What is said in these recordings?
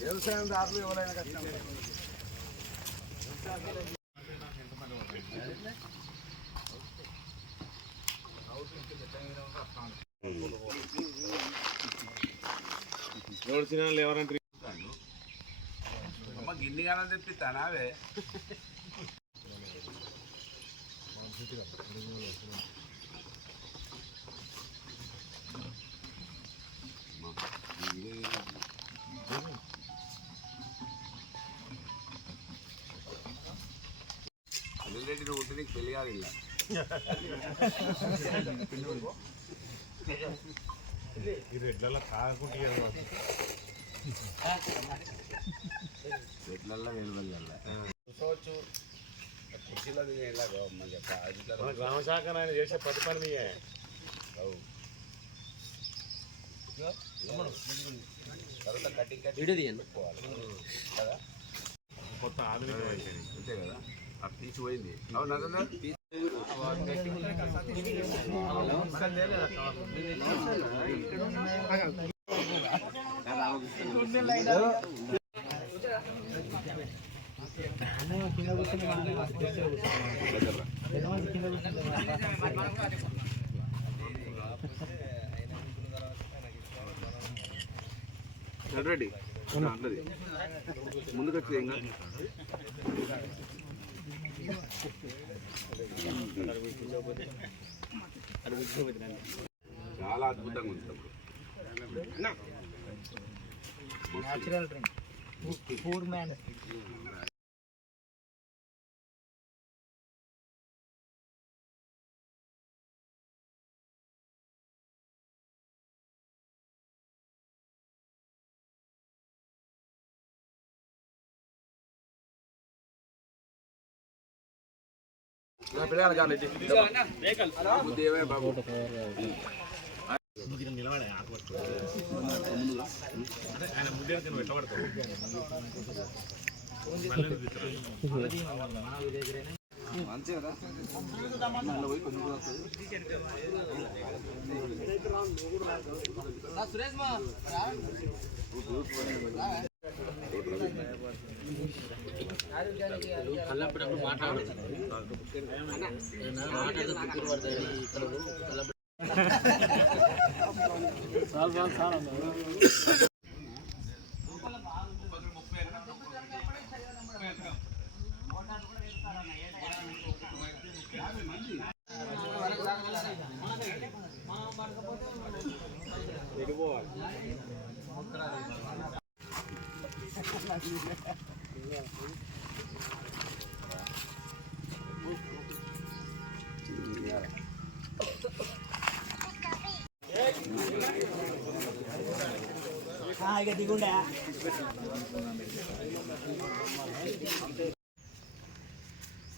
వ్యవసాయదారులు ఎవరైనా కష్టం ఎవరంటే గిన్ని కాలం తెప్పిస్తానా అవే అల్రెడీ ఉంటే నీకు పెళ్ళి కాదు ఇలా రెడ్లలో కాకుంటే రెడ్లల్లో వెలువల్ల చూసుకోవచ్చు కుర్చీలో గ్రామ శాఖ ఆయన చేసే ప్రతి పని మీయే తర్వాత కటింగ్ పెట్టుకోవాలి కదా కొత్త ఆధునిక అంతే కదా అది తీసిపోయింది అవునా రెడీ అన్నది ముందుకు వచ్చి చాలా అద్భుతంగా ఉంది న్యాచురల్ డ్రింక్ 4 man బాబు ఆయన ముందే పెట్టబడతాడు మంచిగా కళ్ళప్పుడప్పుడు మాట్లాడదు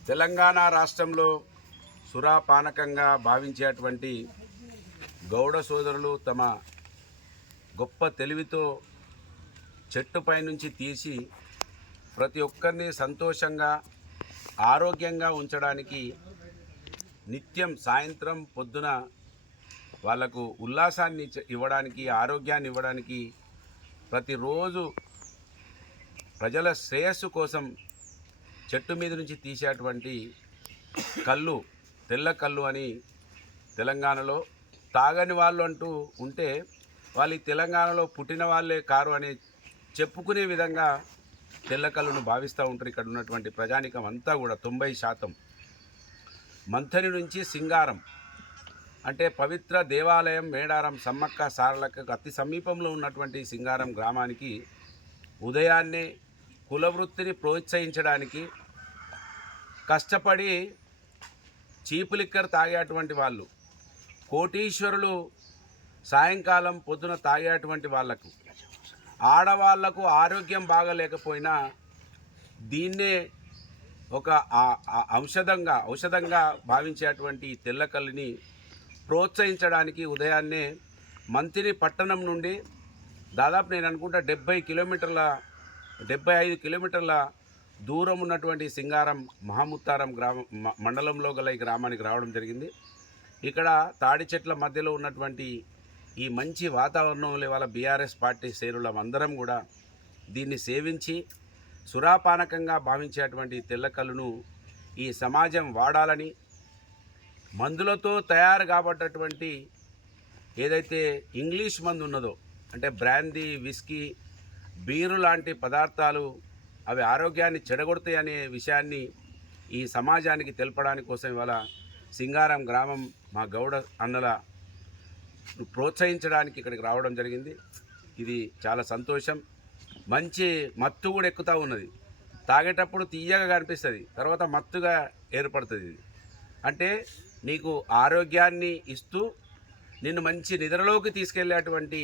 తెలంగాణ రాష్ట్రంలో సురాపానకంగా భావించేటువంటి గౌడ సోదరులు తమ గొప్ప తెలివితో చెట్టుపై నుంచి తీసి ప్రతి ఒక్కరిని సంతోషంగా ఆరోగ్యంగా ఉంచడానికి నిత్యం సాయంత్రం పొద్దున వాళ్లకు ఉల్లాసాన్ని ఇవ్వడానికి ఆరోగ్యాన్ని ఇవ్వడానికి ప్రతిరోజు ప్రజల శ్రేయస్సు కోసం చెట్టు మీద నుంచి తీసేటువంటి కళ్ళు తెల్ల కళ్ళు అని తెలంగాణలో తాగని వాళ్ళు అంటూ ఉంటే వాళ్ళు తెలంగాణలో పుట్టిన వాళ్ళే కారు అని చెప్పుకునే విధంగా తెల్ల కళ్ళును భావిస్తూ ఉంటారు. ఇక్కడ ఉన్నటువంటి ప్రజానికం అంతా కూడా 90% మంథని నుంచి సింగారం అంటే పవిత్ర దేవాలయం మేడారం సమ్మక్క సారలకు అతి సమీపంలో ఉన్నటువంటి సింగారం గ్రామానికి ఉదయాన్నే కులవృత్తిని ప్రోత్సహించడానికి కష్టపడి చీపు లిక్కర్ తాగేటువంటి వాళ్ళు, కోటీశ్వరులు సాయంకాలం పొద్దున తాగేటువంటి వాళ్లకు, ఆడవాళ్లకు ఆరోగ్యం బాగలేకపోయినా దీన్నే ఒక ఔషధంగా భావించేటువంటి తెల్లకల్లిని ప్రోత్సహించడానికి ఉదయాన్నే మంతిని పట్టణం నుండి దాదాపు నేను అనుకుంటా 70 కిలోమీటర్ల 75 కిలోమీటర్ల దూరం ఉన్నటువంటి సింగారం మహాముత్తారం మండలంలో గల ఈ గ్రామానికి రావడం జరిగింది. ఇక్కడ తాడి చెట్ల మధ్యలో ఉన్నటువంటి ఈ మంచి వాతావరణంలో ఇవాళ బీఆర్ఎస్ పార్టీ శ్రేణులం అందరం కూడా దీన్ని సేవించి సురాపానకంగా భావించేటువంటి తెల్లకల్లును ఈ సమాజం వాడాలని, మందులతో తయారు కాబట్టటువంటి ఏదైతే ఇంగ్లీష్ మందు ఉన్నదో అంటే బ్రాందీ, విస్కీ, బీరు లాంటి పదార్థాలు అవి ఆరోగ్యాన్ని చెడగొడతాయి అనే విషయాన్ని ఈ సమాజానికి తెలపడానికి కోసం ఇవాళ సింగారం గ్రామం మా గౌడ అన్నల ప్రోత్సహించడానికి ఇక్కడికి రావడం జరిగింది. ఇది చాలా సంతోషం. మంచి మత్తు కూడా ఎక్కుతూ ఉన్నది. తాగేటప్పుడు తీయగా కనిపిస్తుంది, తర్వాత మత్తుగా ఏర్పడుతుంది. ఇది అంటే నీకు ఆరోగ్యాన్ని ఇస్తూ నిన్ను మంచి నిద్రలోకి తీసుకెళ్లేటువంటి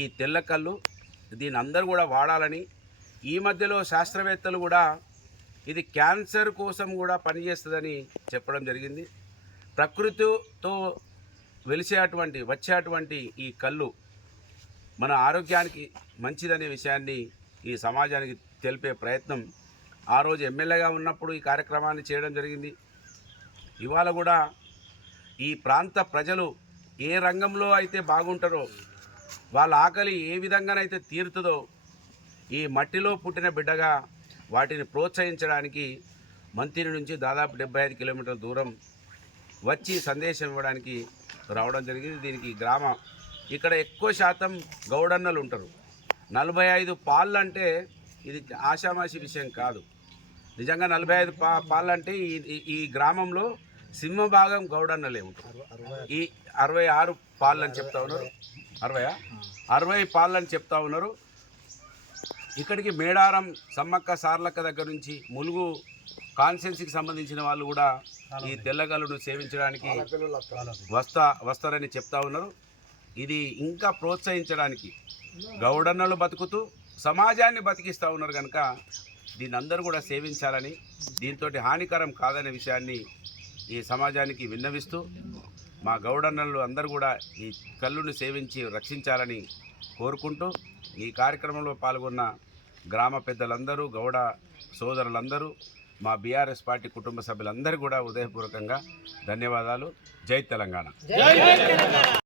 ఈ తెల్లకల్లు, దీని అందరూ కూడా వాడాలని, ఈ మధ్యలో శాస్త్రవేత్తలు కూడా ఇది క్యాన్సర్ కోసం కూడా పనిచేస్తుందని చెప్పడం జరిగింది. ప్రకృతితో వచ్చేటువంటి ఈ కళ్ళు మన ఆరోగ్యానికి మంచిదనే విషయాన్ని ఈ సమాజానికి తెలిపే ప్రయత్నం ఆ రోజు ఎమ్మెల్యేగా ఉన్నప్పుడు ఈ కార్యక్రమాన్ని చేయడం జరిగింది. ఇవాళ కూడా ఈ ప్రాంత ప్రజలు ఏ రంగంలో అయితే బాగుంటారో, వాళ్ళ ఆకలి ఏ విధంగానైతే తీరుతుందో, ఈ మట్టిలో పుట్టిన బిడ్డగా వాటిని ప్రోత్సహించడానికి మంతిని నుంచి దాదాపు 75 కిలోమీటర్ల దూరం వచ్చి సందేశం ఇవ్వడానికి రావడం జరిగింది. దీనికి ఇక్కడ ఎక్కువ శాతం గౌడన్నలు ఉంటారు. 45 పాళ్ళు అంటే ఇది ఆషామాషి విషయం కాదు. నిజంగా 45 పాళ్ళు అంటే ఈ గ్రామంలో సింహభాగం గౌడన్నలే ఉంటారు. ఈ 66 పాళ్ళు అని చెప్తా ఉన్నారు, 60 పాళ్ళు అని చెప్తా ఉన్నారు. ఇక్కడికి మేడారం సమ్మక్క సార్లక్క దగ్గర నుంచి ములుగు కాన్స్టిట్యున్సీకి సంబంధించిన వాళ్ళు కూడా ఈ తెల్లగల్లును సేవించడానికి వస్తారని చెప్తా ఉన్నారు. ఇది ఇంకా ప్రోత్సహించడానికి గౌడన్నలు బతుకుతూ సమాజాన్ని బతికిస్తూ ఉన్నారు కనుక దీన్ని అందరూ కూడా సేవించాలని, దీంతో హానికరం కాదనే విషయాన్ని ఈ సమాజానికి విన్నవిస్తూ మా గౌడన్నలు అందరూ కూడా ఈ కల్లును సేవించి రక్షించాలని కోరుకుంటూ ఈ కార్యక్రమంలో పాల్గొన్న గ్రామ పెద్దలందరూ, గౌడ సోదరులందరూ, మా బీఆర్ఎస్ పార్టీ కుటుంబ సభ్యులందరూ కూడా హృదయపూర్వకంగా ధన్యవాదాలు. జై తెలంగాణ.